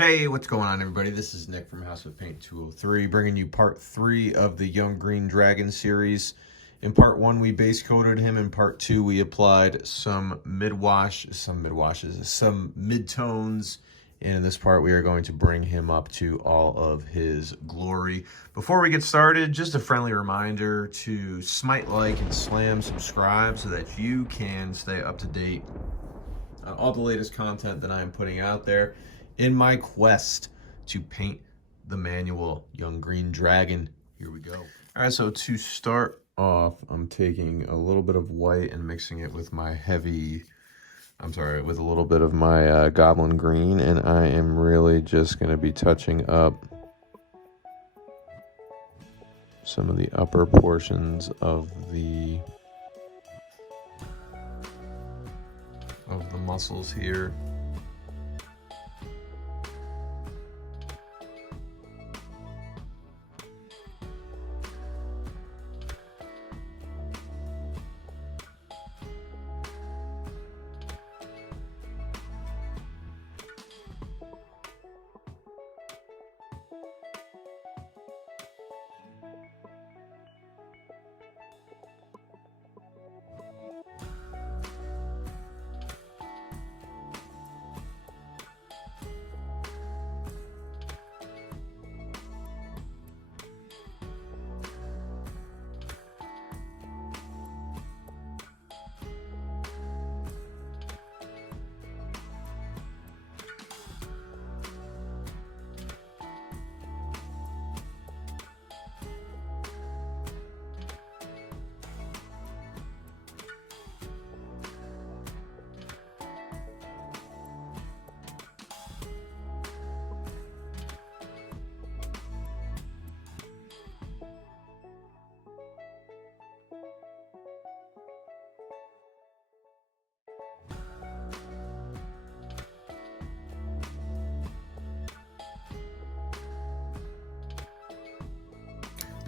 Hey, what's going on, everybody? This is Nick from House of Paint 203, bringing you part 3 of the Young Green Dragon series. In part 1, we base coated him. In part 2, we applied some midtones. And in this part, we are going to bring him up to all of his glory. Before we get started, just a friendly reminder to smite like and slam subscribe so that you can stay up to date on all the latest content that I am putting out there in my quest to paint the manual Young Green Dragon. Here we go. All right, so to start off, I'm taking a little bit of white and mixing it with my with a little bit of my Goblin green, and I am really just going to be touching up some of the upper portions of the muscles here.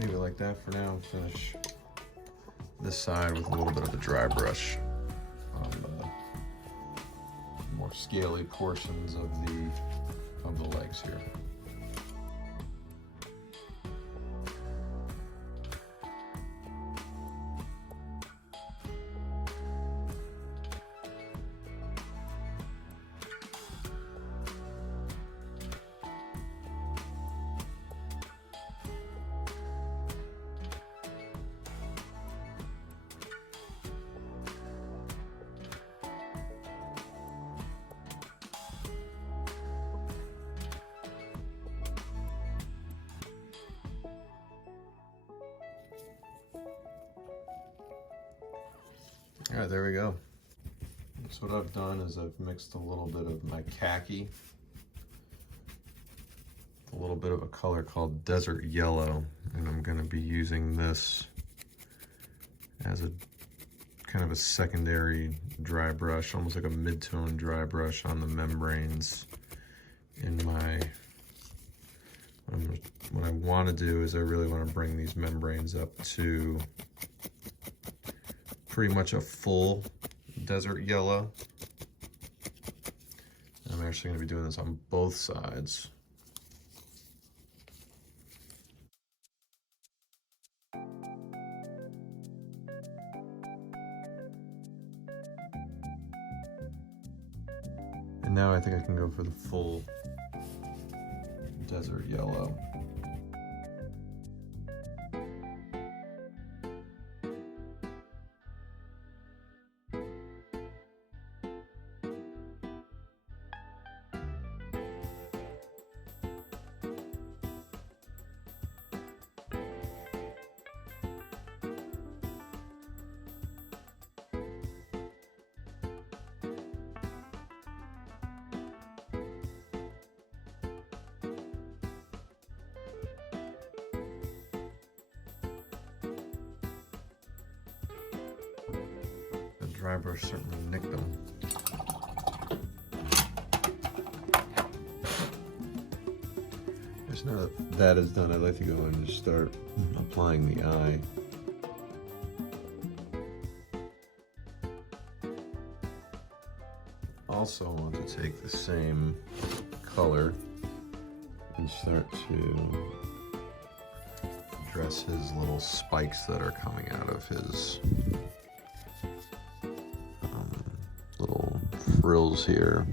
Leave it like that for now. Finish this side with a little bit of a dry brush on the more scaly portions of the legs here. All right, there we go. So what I've done is I've mixed a little bit of my Khaki, a little bit of a color called Desert Yellow, and I'm going to be using this as a kind of a secondary dry brush, almost like a mid-tone dry brush on the membranes in my, what I want to do is I really want to bring these membranes up to pretty much a full desert yellow. I'm actually going to be doing this on both sides. And now I think I can go for the full desert yellow. Dry brush certainly nicked them. Just now that that is done, I'd like to go and just start applying the eye. Also want to take the same color and start to address his little spikes that are coming out of his little frills here.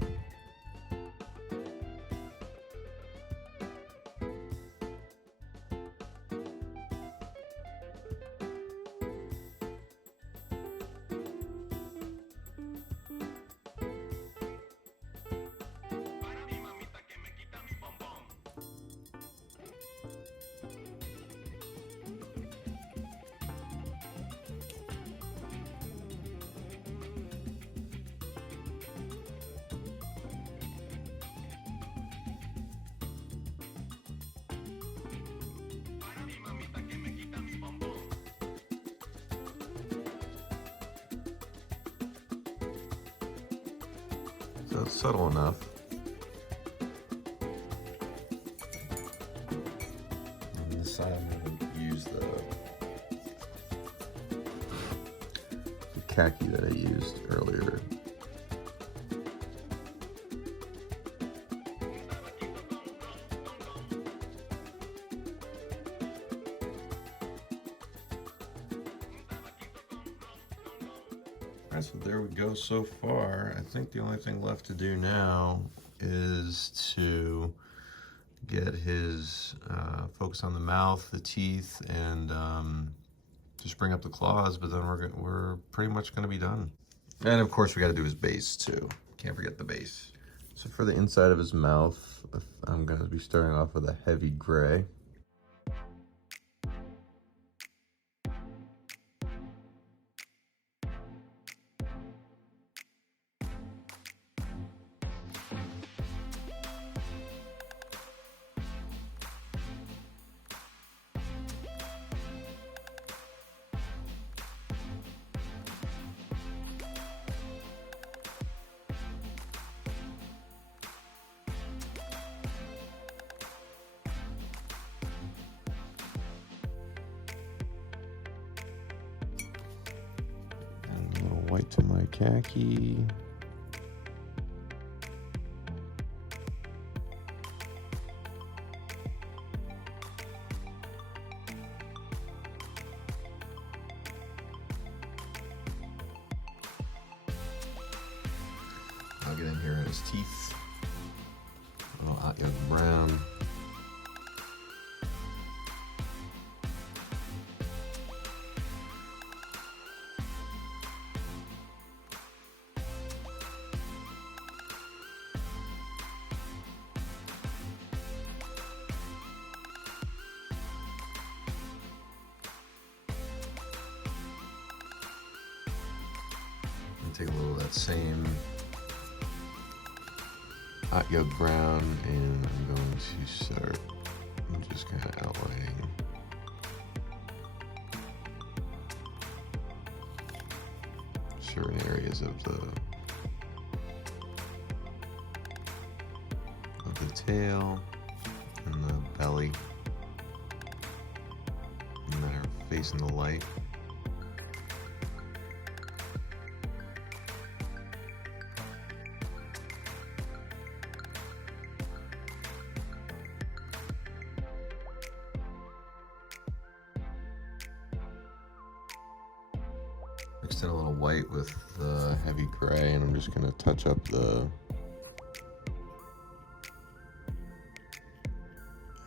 So it's subtle enough. On this side, I'm going to use the khaki that I used earlier. Alright, so there we go so far. I think the only thing left to do now is to get his focus on the mouth, the teeth, and just bring up the claws, but then we're pretty much gonna be done. And of course we gotta do his base too. Can't forget the base. So for the inside of his mouth, I'm gonna be starting off with a heavy gray. White to my khaki. I'll get in here at his teeth. A little Otyugh brown. Take a little of that same Otyugh brown, and I'm going to start just kind of outlining certain areas of the tail and the belly, and then facing the light. Mixed in a little white with the heavy gray, and I'm just going to touch up the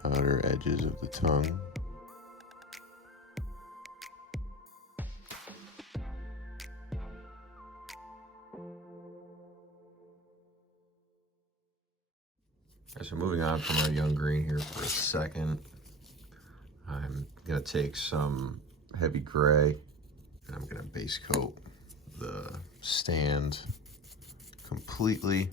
outer edges of the tongue. Alright, so moving on from our young green here for a second, I'm going to take some heavy gray, and I'm gonna base coat the stand completely.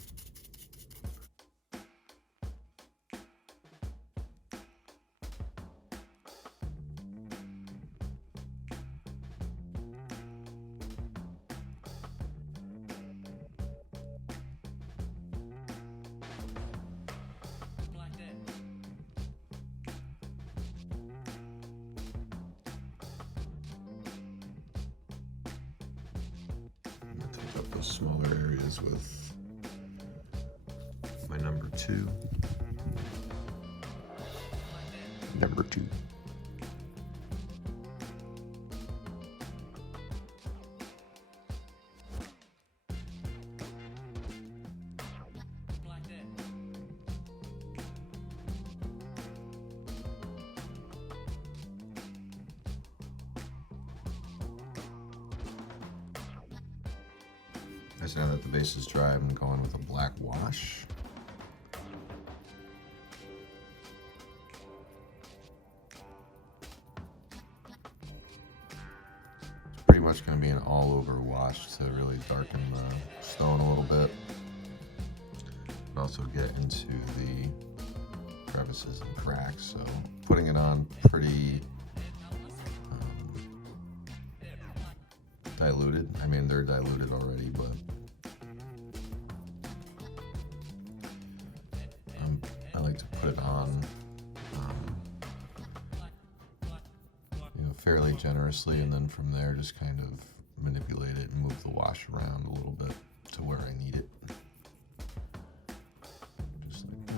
Up those smaller areas with my number 2. number 2. Just now that the base is dry, I'm going with a black wash. It's pretty much going to be an all-over wash to really darken the stone a little bit. But also get into the crevices and cracks, so putting it on pretty diluted. I mean, they're diluted already, but I like to put it on fairly generously, and then from there just kind of manipulate it and move the wash around a little bit to where I need it. Just like that.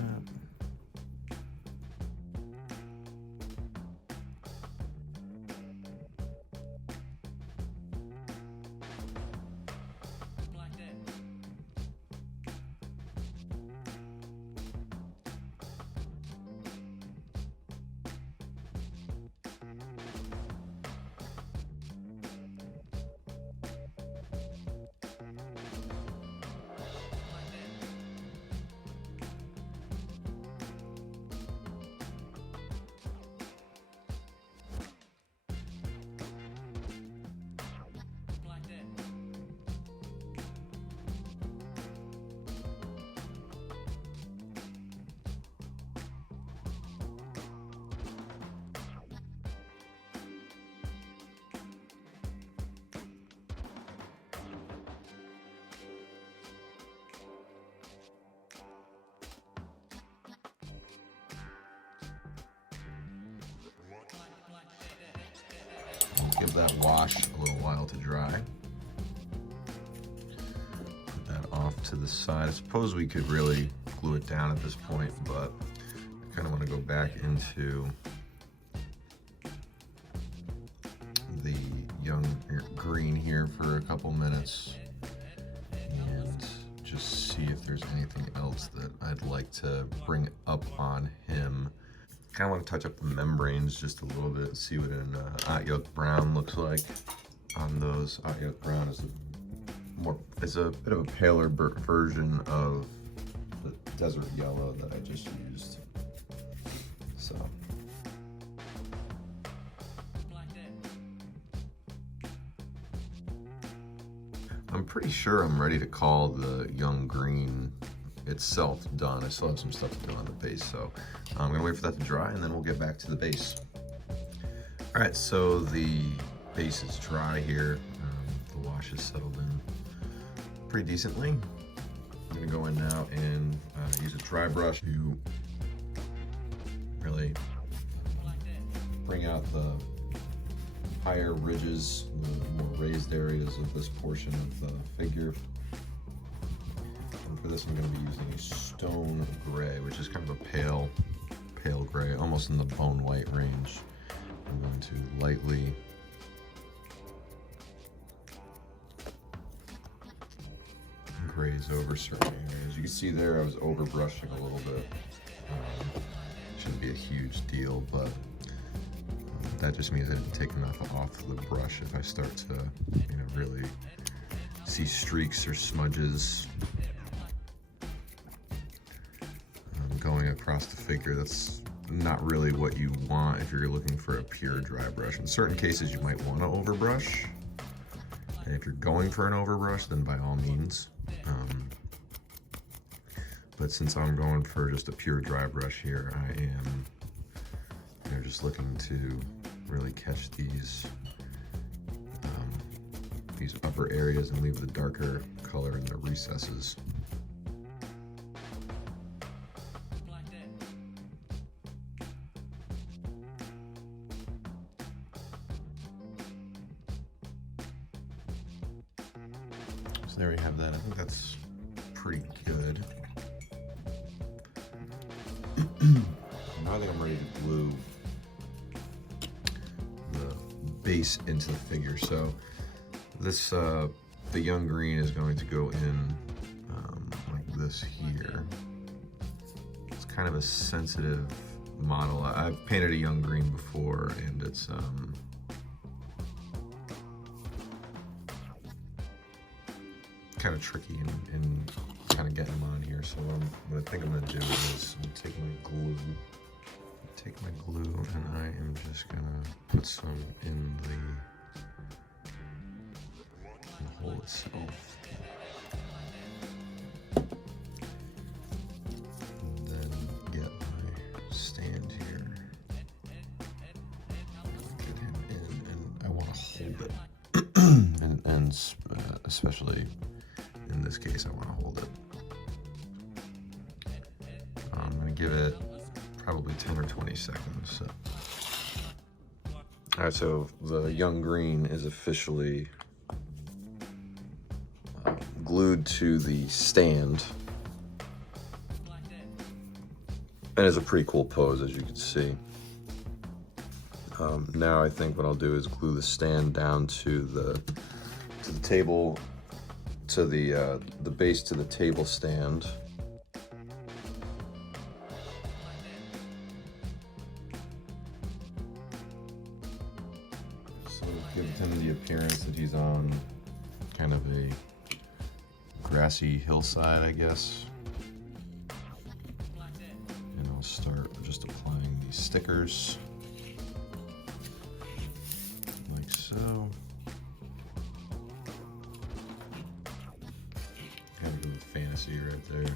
Give that wash a little while to dry. Put that off to the side. I suppose we could really glue it down at this point, but I kind of want to go back into the young green here for a couple minutes and just see if there's anything else that I'd like to bring up on him. Kind of want to touch up the membranes just a little bit and see what an Otyugh brown looks like on those. Otyugh brown is a bit of a paler version of the desert yellow that I just used. So I'm pretty sure I'm ready to call the young green itself done. I still have some stuff to do on the base, so I'm gonna wait for that to dry and then we'll get back to the base. All right, so the base is dry here. The wash is settled in pretty decently. I'm gonna go in now and use a dry brush to really bring out the higher ridges, the more raised areas of this portion of the figure. For this, I'm going to be using a stone gray, which is kind of a pale gray, almost in the bone white range. I'm going to lightly graze over certain areas. You can see there I was over brushing a little bit. Shouldn't be a huge deal, but that just means I didn't take enough off the brush. If I start to, really see streaks or smudges going across the figure, that's not really what you want if you're looking for a pure dry brush. In certain cases you might want to overbrush, and if you're going for an overbrush, then by all means. But since I'm going for just a pure dry brush here, I am just looking to really catch these upper areas and leave the darker color in the recesses. So there we have that. I think that's pretty good. Now that I'm ready to glue base into the figure. So this, the young green is going to go in like this here. It's kind of a sensitive model. I've painted a young green before, and it's kind of tricky and kind of getting them on here. So what I think I'm gonna do is I'm gonna take my glue and I am just gonna put some in the hole itself. And then get my stand here. Get him in, and I want to hold it. and especially in this case, I want to hold it. I'm going to give it probably 10 or 20 seconds. So. All right, so the young green is officially glued to the stand. And it's a pretty cool pose, as you can see. Now I think what I'll do is glue the stand down to the table, to the base to the table stand. So give him the appearance that he's on kind of a grassy hillside, I guess. And I'll start just applying these stickers. Like so. Kind of a fantasy right there.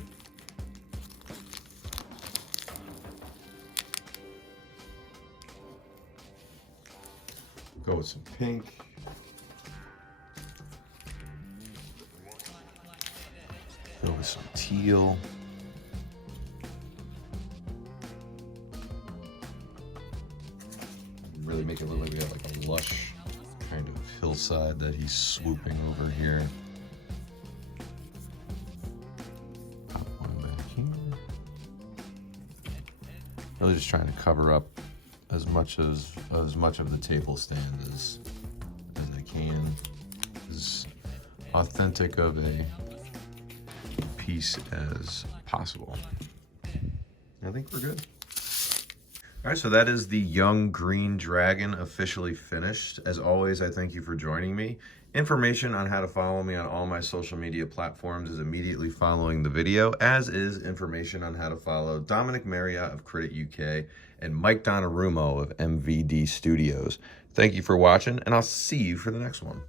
Go with some pink. Go with some teal. Really make it look like we have like a lush kind of hillside that he's swooping over here. Pop one back here. Really just trying to cover up as much of the table stand as I can. As authentic of a piece as possible. I think we're good. All right, so that is the young green dragon officially finished. As always, I thank you for joining me. Information on how to follow me on all my social media platforms is immediately following the video, as is information on how to follow Dominic Marriott of Credit UK and Mike Donnarummo of MVD Studios. Thank you for watching, and I'll see you for the next one.